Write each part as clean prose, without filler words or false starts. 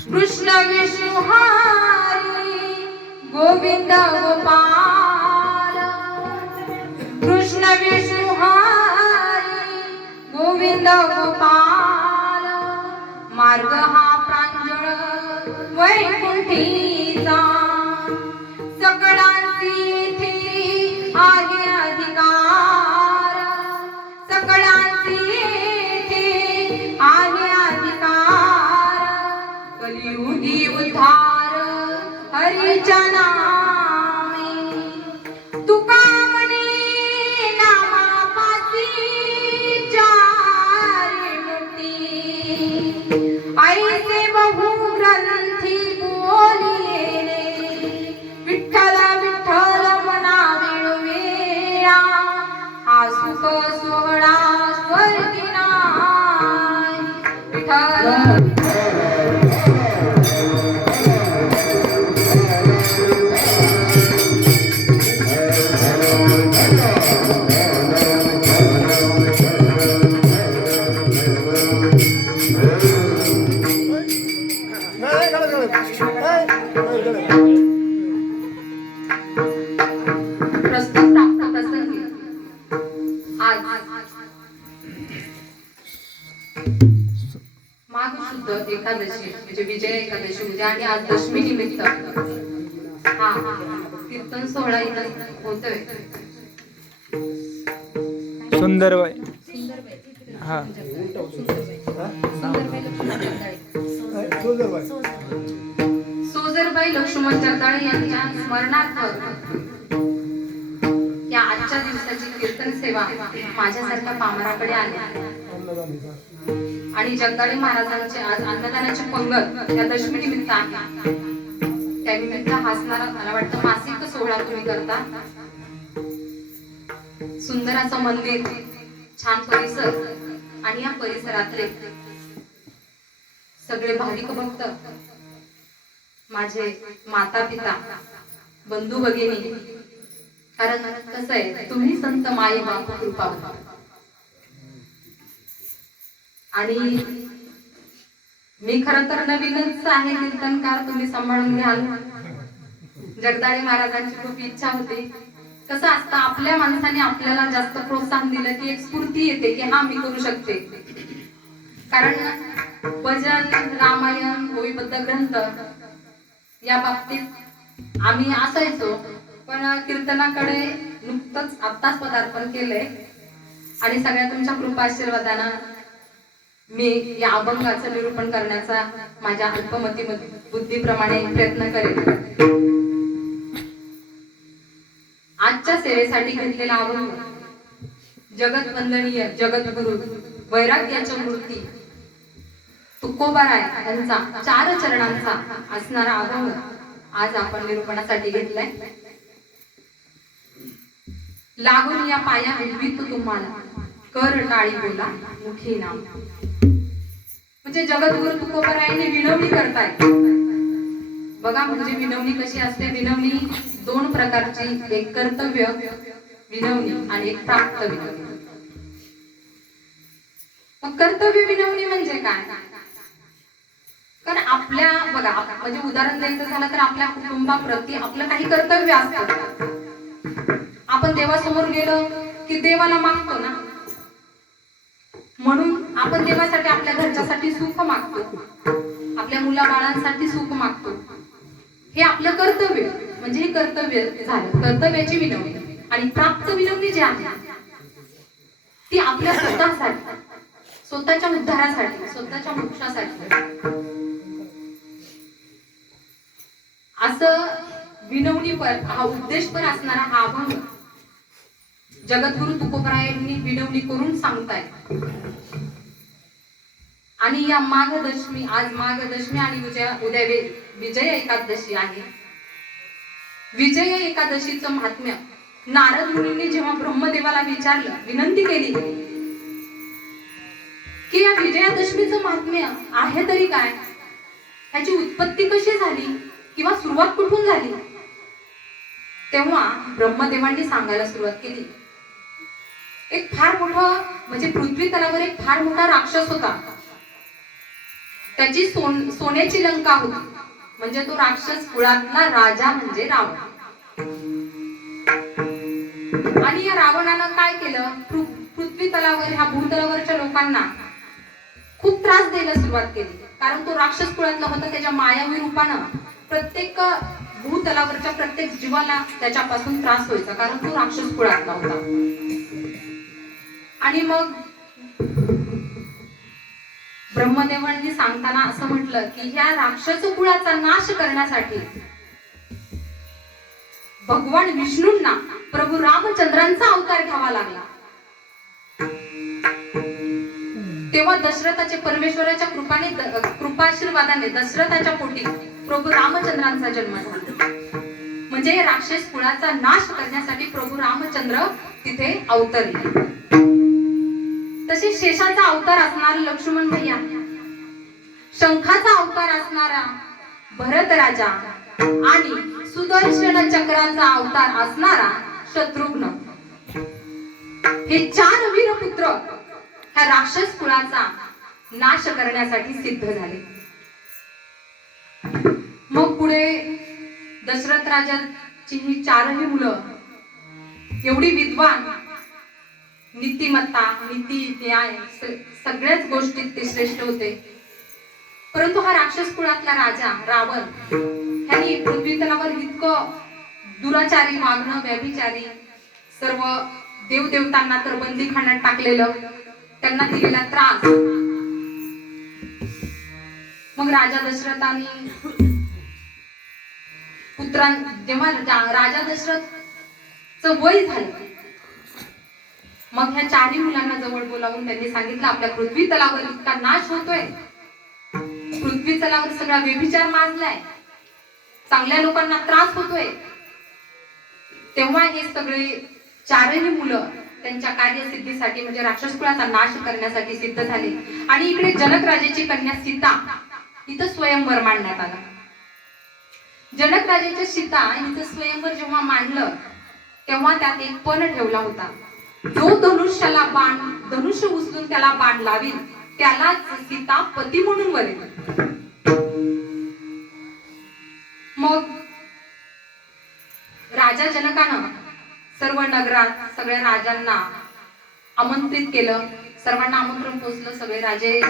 कृष्ण विष्णु हरी गोविंद गोपाल, कृष्ण विष्णु हरी गोविंद गोपाल, मार्ग हा प्रांजळ वैकुंठीचा, सकळांची येथे आहे अधिकार, सकळांची येथे आहे अधिकार, कलियुगी उद्धार हरीच्या नामे, तुका म्हणे नामापासी चारी मुक्ती, ऐसे बहु ग्रंथी बोलिले, विठ्ठल विठ्ठल मना मिळवेया, हा सुख सोहळा स्वर्गी नाय, विठ्ठल एकादशी म्हणजे विजय एकादशी उद्या आणि आज दशमी निमित्त हा कीर्तन सोहळा इथं होतोय. सुंदरबाई हा सोजरबाई लक्ष्मण जगदाळे यांच्या स्मरणार्थ या आजच्या दिवसाची कीर्तन सेवा माझ्यासारख्या पामराकडे आली आणि जगदाळे महाराजांचे आज अन्नदानाचे पंगत या दशमी निमित्त आहे. त्यानिमित्त हसणारा मला वाटतं मासिक सोहळा तुम्ही करता सुंदर असं मंदिर, छान परिसर आणि या परिसरातले सगळे भाविक भक्त, माझे माता पिता, बंधू भगिनी, कारण कसं आहे, तुम्ही संत माई बाप कृपा. आणि मी खरं तर नवीनच आहे कीर्तनकार, तुम्ही सांभाळून घ्याल. जगदाळे महाराजांची खूप इच्छा होती. कसं असतं, आपल्या माणसाने आपल्याला जास्त प्रोत्साहन दिलं की एक स्फूर्ती येते की हा मी करू शकते. कारण भजन, रामायण, ओवीबद्ध ग्रंथ या बाबतीत आम्ही असायचो, पण कीर्तनाकडे नुकतंच आत्ताच पदार्पण केलंय आणि सगळ्या तुमच्या कृपा आशीर्वादानं मी या अभंगाचं निरूपण करण्याचा माझ्या अल्पमती बुद्धीप्रमाणे प्रयत्न करेन. आजच्या सेवेसाठी घेतलेला अभंग जगत वंदनीय जगद्गुरु वैराग्याच्या मूर्ती तुकोबाराय यांचा 4 चरणांचा असणारा अभंग आज आपण निरूपणासाठी घेतलाय. लागून या पाया विद्वित तुम्हाला कर टाळी बोला मुखी नाम. म्हणजे जगद्गुरु तुकोबारायांनी विनवणी करताय बघा. म्हणजे विनवणी कशी असते, विनवणी 2 प्रकारची, एक कर्तव्य विनवणी आणि एक प्राप्त विनवणी. मग कर्तव्य विनवणी म्हणजे काय? कारण आपल्या बघा, म्हणजे उदाहरण द्यायचं झालं तर आपल्या कुटुंबाप्रती आपलं काही कर्तव्य असतं. आपण देवासमोर गेलो की देवाला मागतो ना, म्हणून आपण देवासाठी आपल्या घरच्यासाठी सुख मागतो, आपल्या मुलाबाळांसाठी सुख मागतो. हे आपलं कर्तव्य, म्हणजे हे कर्तव्य झालं, कर्तव्याची विनवणी. आणि प्राप्त विनवणी जी आहे ती आपल्या स्वतःसाठी, स्वतःच्या उद्धारासाठी, स्वतःच्या मोक्षासाठी. असं विनवणीपर हा उद्देशपर असणारा हा अभंग जगद्गुरु तुकोबारायांनी विनवणी करून सांगताय. आणि या माघ दशमी, आज माघ दशमी आणि उद्या विजय एकादशी आहे. विजय एकादशीचं महात्म्य नारद मुनींनी जेव्हा ब्रह्मदेवाला विचारलं, विनंती केली की या विजयादशमीचं महात्म्य आहे तरी काय, ह्याची उत्पत्ती कशी झाली किंवा सुरुवात कुठून झाली, तेव्हा ब्रह्मदेवांनी सांगायला सुरुवात केली. एक फार मोठं, म्हणजे पृथ्वी तलावर एक फार मोठा राक्षस होता. त्याची सोन्याची लंका होती. म्हणजे तो राक्षस कुळातला राजा म्हणजे रावण. आणि या रावणानं काय केलं, पृथ्वी तलावर, ह्या भूतलावरच्या लोकांना खूप त्रास द्यायला सुरुवात केली. कारण तो राक्षस कुळातला होता. त्याच्या मायावी रूपानं प्रत्येक भूतलावरच्या प्रत्येक जीवाला त्याच्यापासून त्रास व्हायचा, कारण तो राक्षस कुळातला होता. आणि मग ब्रह्मदेवांनी सांगताना असं म्हटलं की ह्या राक्षस कुळाचा नाश करण्यासाठी भगवान विष्णूंना प्रभू रामचंद्रांचा अवतार घ्यावा लागला. तेव्हा दशरथाच्या, परमेश्वराच्या कृपाशीर्वादाने दशरथाच्या पोटी प्रभू रामचंद्रांचा जन्म झाला. म्हणजे राक्षस कुळाचा नाश करण्यासाठी प्रभू रामचंद्र तिथे अवतरले. तसे शेषाचा अवतार असणारा लक्ष्मण भैया, शंखाचा अवतार असणारा भरत राजा आणि सुदर्शन चक्राचा अवतार असणारा शत्रुघ्न, हे 4 वीरपुत्र ह्या राक्षस कुळाचा नाश करण्यासाठी सिद्ध झाले. मग पुढे दशरथ राजाची ही 4ही मुलं एवढी विद्वान, नीतिमत्ता, नीती, न्याय सगळ्याच गोष्टीत ते श्रेष्ठ होते. परंतु हा राक्षस कुळातला राजा रावण ह्यांनी पृथ्वी तलावर इतकं दुराचारी वागणं, व्यभिचारी, सर्व देवदेवतांना तर बंदीखान्यात टाकलेलं, त्यांना दिलेला त्रास. मग राजा दशरथाने जेव्हा राजा दशरथचं वय झालं, मग ह्या 4ही मुलांना जवळ बोलावून त्यांनी सांगितलं, आपल्या पृथ्वी तलावर इतका नाश होतोय, पृथ्वी तलावर सगळा व्यभिचार माजलाय, चांगल्या लोकांना त्रास होतोय. तेव्हा हे सगळे 4ही मुलं त्यांच्या कार्यसिद्धीसाठी म्हणजे राक्षस कुळाचा नाश करण्यासाठी सिद्ध झाले. आणि इकडे जनक राजाची कन्या सीता इथं स्वयंवर मांडण्यात आला. जनक राजाच्या सीता इथं स्वयंवर जेव्हा मांडलं तेव्हा त्यात एक पण ठेवला होता. जो धनुष्याला बाण धनुष्य उचलून त्याला बाण लावील त्यालाच सीता पती म्हणून वरेल. मग राजा जनकानं सर्व नगरात सगळ्या राजांना आमंत्रित केलं. सर्वांना आमंत्रण पोचलं. सगळे राजे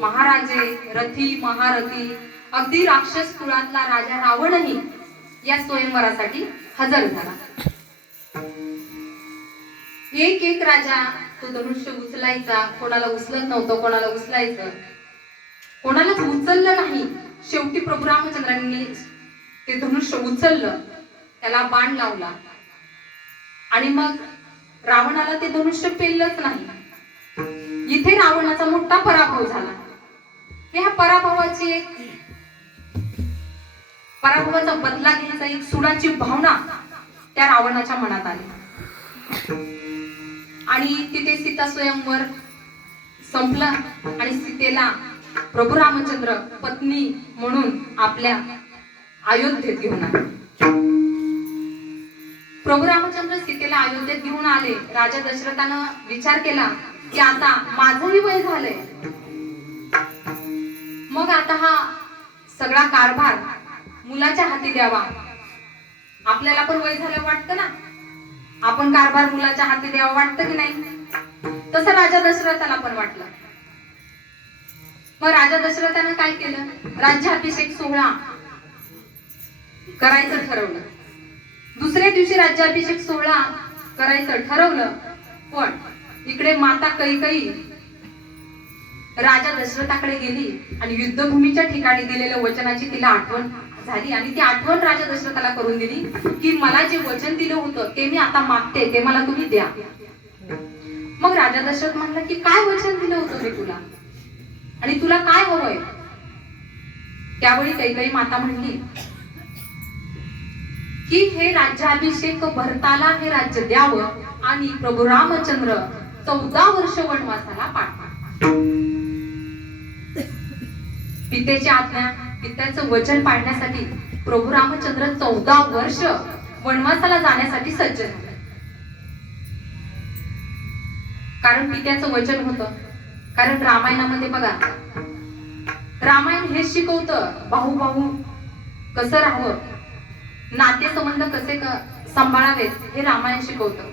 महाराजे रथी महारथी अगदी राक्षस कुळातला राजा रावणही या स्वयंवरासाठी हजर झाला. एक एक राजा तो धनुष्य उचलायचा. कोणाला उचलत नव्हतं, कोणाला उचलायचं, कोणालाच उचललं नाही. शेवटी प्रभू रामचंद्रांनी ते धनुष्य उचललं, त्याला बाण लावला आणि मग रावणाला ते धनुष्य पेललंच नाही. इथे रावणाचा मोठा पराभव झाला. ह्या पराभवाचा बदला घ्यायचा एक सुडाची भावना त्या रावणाच्या मनात आली. आणि तिथे सीता स्वयंवर संपला आणि सीतेला प्रभू रामचंद्र पत्नी म्हणून आपल्या अयोध्येत घेऊन आले. प्रभू रामचंद्र सीतेला अयोध्येत घेऊन आले. राजा दशरथानं विचार केला की आता माझंही वय झालंय, मग आता हा सगळा कारभार मुलाच्या हाती द्यावा. आपल्याला पण वय झालं वाटतं ना, आपण कारभार मुलाच्या हाती द्यावा वाटतं की नाही? तसं राजा दशरथाला पण वाटलं. मग राजा दशरथानं काय केलं, राज्याभिषेक सोहळा करायचं ठरवलं. दुसऱ्या दिवशी राज्याभिषेक सोहळा करायचं ठरवलं. पण इकडे माता कैकेयी राजा दशरथाकडे गेली आणि युद्धभूमीच्या ठिकाणी दिलेल्या वचनाची तिला आठवण झाली. आणि ती आठवण राजा दशरथाला करून दिली की मला जे वचन दिलं होतं ते मी आता मागते, ते मला तुम्ही द्या. मग राजा दशरथ म्हणला की काय वचन दिलं होतं रे तुला आणि तुला काय हवंय? त्यावेळी कैकेयी माता म्हणली की हे राज्याभिषेक भरताला हे राज्य द्यावं आणि प्रभू रामचंद्र 14 वर्ष वनवासाला पाठवा. पितेची आज्ञा, पित्याचं वचन पाळण्यासाठी प्रभू रामचंद्र 14 वर्ष वनवासाला जाण्यासाठी सज्ज झाले. कारण पित्याचं वचन होतं. कारण रामायणामध्ये बघा, रामायण हे शिकवतं भाऊ भाऊ कसं राहावं, नातेसंबंध कसे सांभाळावेत हे रामायण शिकवतं.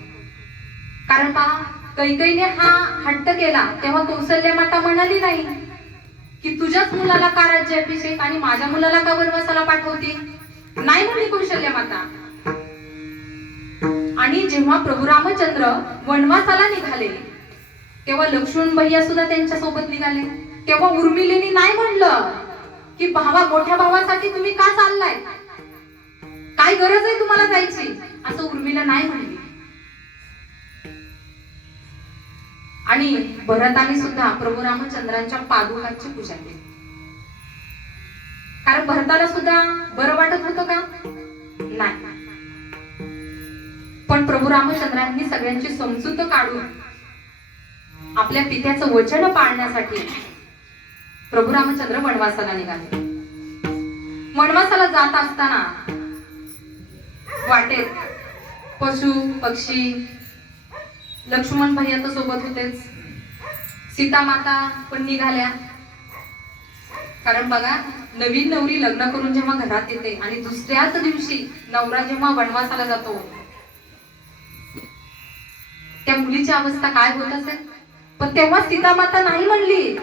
कारण पहा, कैकेयीने हा हट्ट केला तेव्हा कौसल्य माता म्हणाली नाही की तुझ्याच मुलाला का राज्याभिषेक आणि माझ्या मुलाला का वनवासाला पाठवती, नाही म्हणली कौशल्य माता. आणि जेव्हा प्रभू रामचंद्र वनवासाला निघाले तेव्हा लक्ष्मण भैया सुद्धा त्यांच्या सोबत निघाले. तेव्हा उर्मिलेनी नाही म्हणलं की मोठ्या भावासाठी तुम्ही का चाललाय, काय गरज आहे तुम्हाला जायची, असं उर्मिला नाही म्हणली. आणि भरताने सुद्धा प्रभू रामचंद्रांच्या पादुकांची पूजा केली. कारण भरताला सुद्धा बरं वाटत होतं का? नाही. पण प्रभू रामचंद्रांनी सगळ्यांची समजूत काढून आपल्या पित्याचं वचन पाळण्यासाठी प्रभू रामचंद्र वनवासाला निघाले. वनवासाला जात असताना वाटेत पशु पक्षी, लक्ष्मण भैया तर सोबत होतेच, सीता माता पण निघाल्या. कारण बघा, नवीन नवरी लग्न करून जेव्हा घरात येते आणि दुसऱ्याच दिवशी नवरा जेव्हा वनवासाला जातो त्या मुलीची अवस्था काय होत असेल. पण तेव्हा सीता माता नाही म्हणली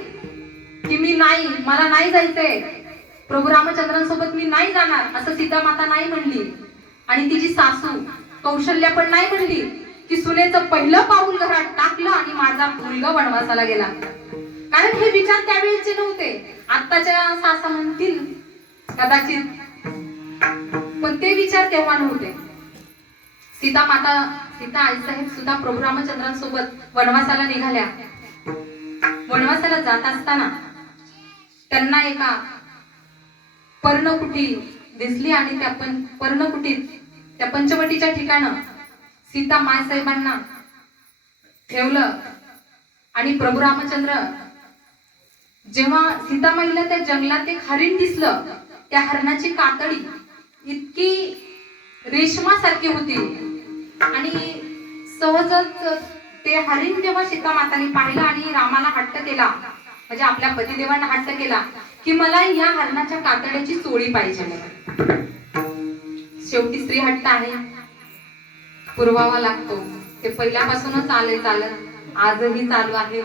की मी नाही, मला नाही जायचंय, प्रभू रामचंद्रांसोबत मी नाही जाणार, असं सीता माता नाही म्हणली. आणि तिची सासू कौशल्या पण नाही म्हणली की सुनेचं पहिलं पाऊल घरात टाकलं आणि माझा मुलगा वनवासाला गेला. कारण हे विचार त्यावेळेचे नव्हते. आत्ताच्या सासा म्हणतील कदाचित, पण ते विचार तेव्हा नव्हते. सीता आईसाहेब सुद्धा प्रभू रामचंद्रांसोबत वनवासाला निघाल्या. वनवासाला जात असताना त्यांना एका पर्णकुटी दिसली आणि त्या पर्णकुटीत त्या पंचवटीच्या ठिकाणी सीता मायसाहेबांना ठेवलं. आणि प्रभू रामचंद्र जेव्हा सीतामाईला त्या जंगलात एक हरिण दिसलं, त्या हरणाची कातडी इतकी रेशमासारखी होती आणि सहजच ते हरिण जेव्हा सीतामाताने पाहिलं आणि रामाला हट्ट केला, म्हणजे आपल्या पतिदेवांना हट्ट केला की मला या हरणाच्या कातड्याची चोळी पाहिजे. शेवटी स्त्री हट्ट आहे, पुरवावा लागतो. ते पहिल्यापासूनच चालत आजही चालू आहे.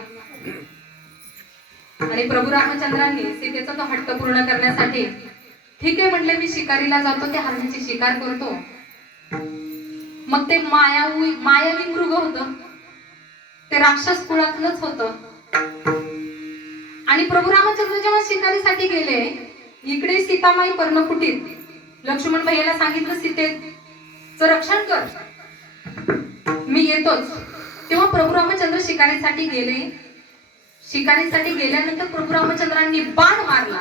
आणि प्रभू रामचंद्रांनी सीतेचा तो हट्ट पूर्ण करण्यासाठी ठीक आहे म्हणले, मी शिकारीला जातो, त्या हरणाची शिकार करतो. मग ते मायावी मृग होतं, ते राक्षस कुळातलंच होतं. आणि प्रभू रामचंद्र जेव्हा शिकारीसाठी गेले, इकडे सीतामाई पर्णकुटीत लक्ष्मण भैयाला सांगितलं सीतेचं रक्षण कर, मी येतोच. तेव्हा प्रभू रामचंद्र शिकारीसाठी गेले. शिकारीसाठी गेल्यानंतर प्रभू रामचंद्रांनी बाण मारला.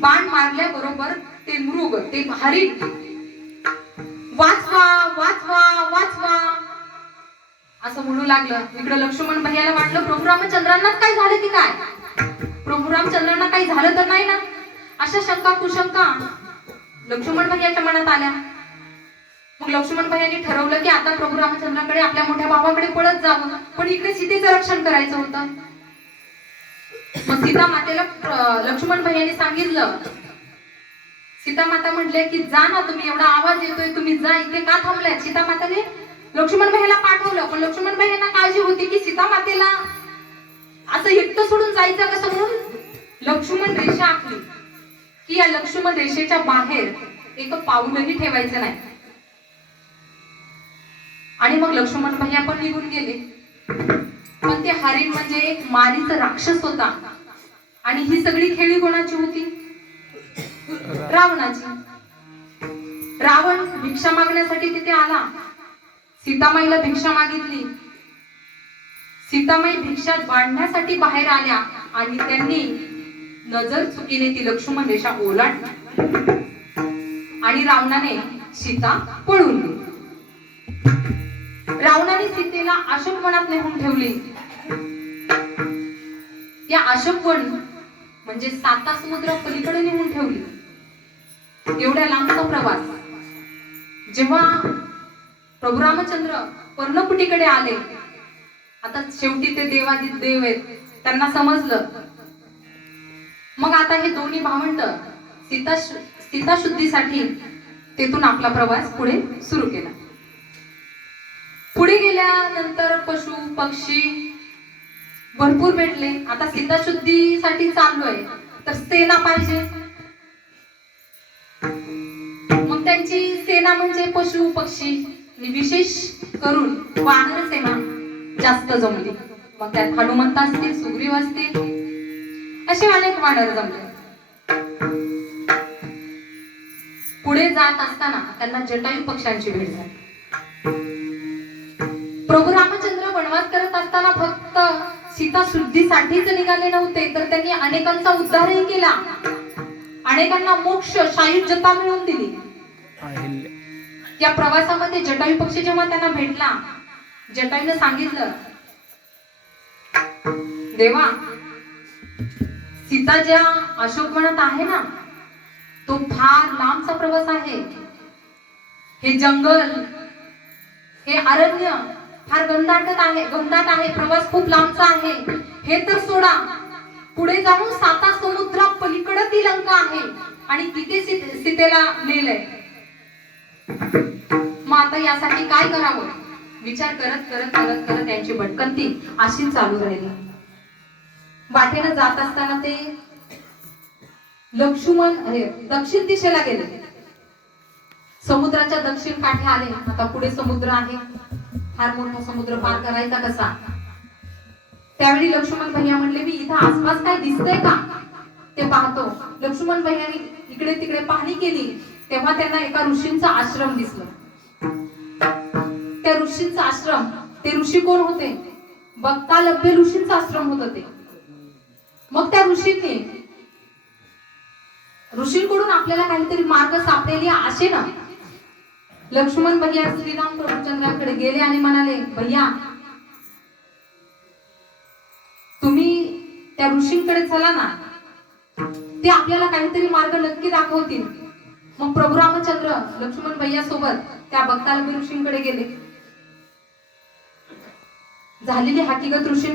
बाण मारल्याबरोबर ते मृग, ते हरिण वाचवा वाचवा वाचवा असं म्हणू लागलं. इकडे लक्ष्मण भैयाला वाटलं प्रभू रामचंद्रांना काय झालं की काय, प्रभू रामचंद्रांना काही झालं तर नाही ना, अशा शंका कुशंका लक्ष्मण भैयाच्या मनात आल्या. मग लक्ष्मण भैयाने ठरवलं की आता प्रभू रामचंद्राकडे, आपल्या मोठ्या भावाकडे पळत जावं, पण इकडे सीतेचं रक्षण करायचं होतं. मग सीता मातेला लक्ष्मण भैयाने सांगितलं. सीता माता म्हटले की जा ना तुम्ही, एवढा आवाज येतोय, तुम्ही जा, इथे का थांबलाय. सीता माताने लक्ष्मण भैयाला पाठवलं, पण लक्ष्मण भैयांना काळजी होती की सीता मातेला असं एकटं सोडून जायचं कसं, म्हणून लक्ष्मण रेषा आखली की या लक्ष्मण रेषेच्या बाहेर एक पाऊलही ठेवायचं नाही. आणि मग लक्ष्मण भैया पण निघून गेले. पण ते हरिण म्हणजे एक मारीचा राक्षस होता. आणि ही सगळी खेळी कोणाची होती, रावणाची. रावण भिक्षा मागण्यासाठी तिथे आला, सीतामाईला भिक्षा मागितली. सीतामाई भिक्षा वाढण्यासाठी बाहेर आल्या आणि त्यांनी नजर चुकीने ती लक्ष्मण रेषा ओलांडली आणि रावणाने सीता पळून गेली. रावणाने सीतेला अशोकवनात नेऊन ठेवली. या अशोकवन म्हणजे 7 समुद्र पलीकडे नेऊन ठेवली. एवढ्या लांबचा प्रवास. जेव्हा प्रभू रामचंद्र पर्णकुटीकडे आले, आता शेवटी ते देवादित देव आहेत, त्यांना समजलं. मग आता हे दोन्ही भावंड सीता शुद्धीसाठी तेथून आपला प्रवास पुढे सुरू केला. पुढे गेल्यानंतर पशु पक्षी भरपूर भेटले. आता सीता शुद्धीसाठी चाललोय तर सेना पाहिजे. मग त्यांची सेना म्हणजे पशु पक्षी, विशेष करून वानर सेना जास्त जमली. मग त्यात हनुमंत असतील, सुग्रीव असतील, असे अनेक वानर जमले. पुढे जात असताना त्यांना जटायू पक्ष्यांची भेट झाली. प्रभू रामचंद्र वनवास करत असताना फक्त सीता शुद्धीसाठीच निघाले नव्हते, तर त्यांनी अनेकांचा उद्धारही केला, अनेकांना मोक्ष शायुज्यता मिळवून दिली. या प्रवासामध्ये जटायू पक्षी जेव्हा त्यांना भेटला, जटायूने सांगितलं, देवा, सीता ज्या अशोकवनात आहे ना, तो फार लांबचा प्रवास आहे. हे जंगल, हे अरण्य फार घनदाट आहे, प्रवास खूप लांबचा आहे. हे तर सोडा, पुढे जाऊन 7 समुद्रा पलीकडे ती लंका आहे आणि तिथे सीतेला नेलंय. मग आता यासाठी काय करावं, विचार करत करत करत करत त्यांची भटकंती अशी चालू राहिली. वाटेनं जात असताना ते लक्ष्मण दक्षिण दिशेला गेले. समुद्राच्या दक्षिण काठी आले. आता पुढे समुद्र आहे, फार मोठा समुद्र पार करायचा कसा. त्यावेळी लक्ष्मण भैया म्हणले, मी इथं आसपास काय दिसतंय का ते पाहतो. लक्ष्मण भैयाने इकडे तिकडे पाहणी केली, तेव्हा त्यांना एका ऋषींचा आश्रम दिसला. त्या ऋषींचा आश्रम, ते ऋषी कोण होते, बक्कालभ्य ऋषींचा आश्रम होता ते. मग त्या ऋषींकडून आपल्याला काहीतरी मार्ग सापडेल या आशेनं लक्ष्मण भैया श्रीराम प्रभुचंद्राकडे गेले आणि म्हणाले, भैया तुम्ही त्या ऋषींकडे चला ना, ते आपल्याला काहीतरी मार्ग नक्की दाखवतील. मग प्रभू रामचंद्र लक्ष्मण भैया सोबत त्या बकाल ऋषींकडे गेले. झालेली हकीकत ऋषींना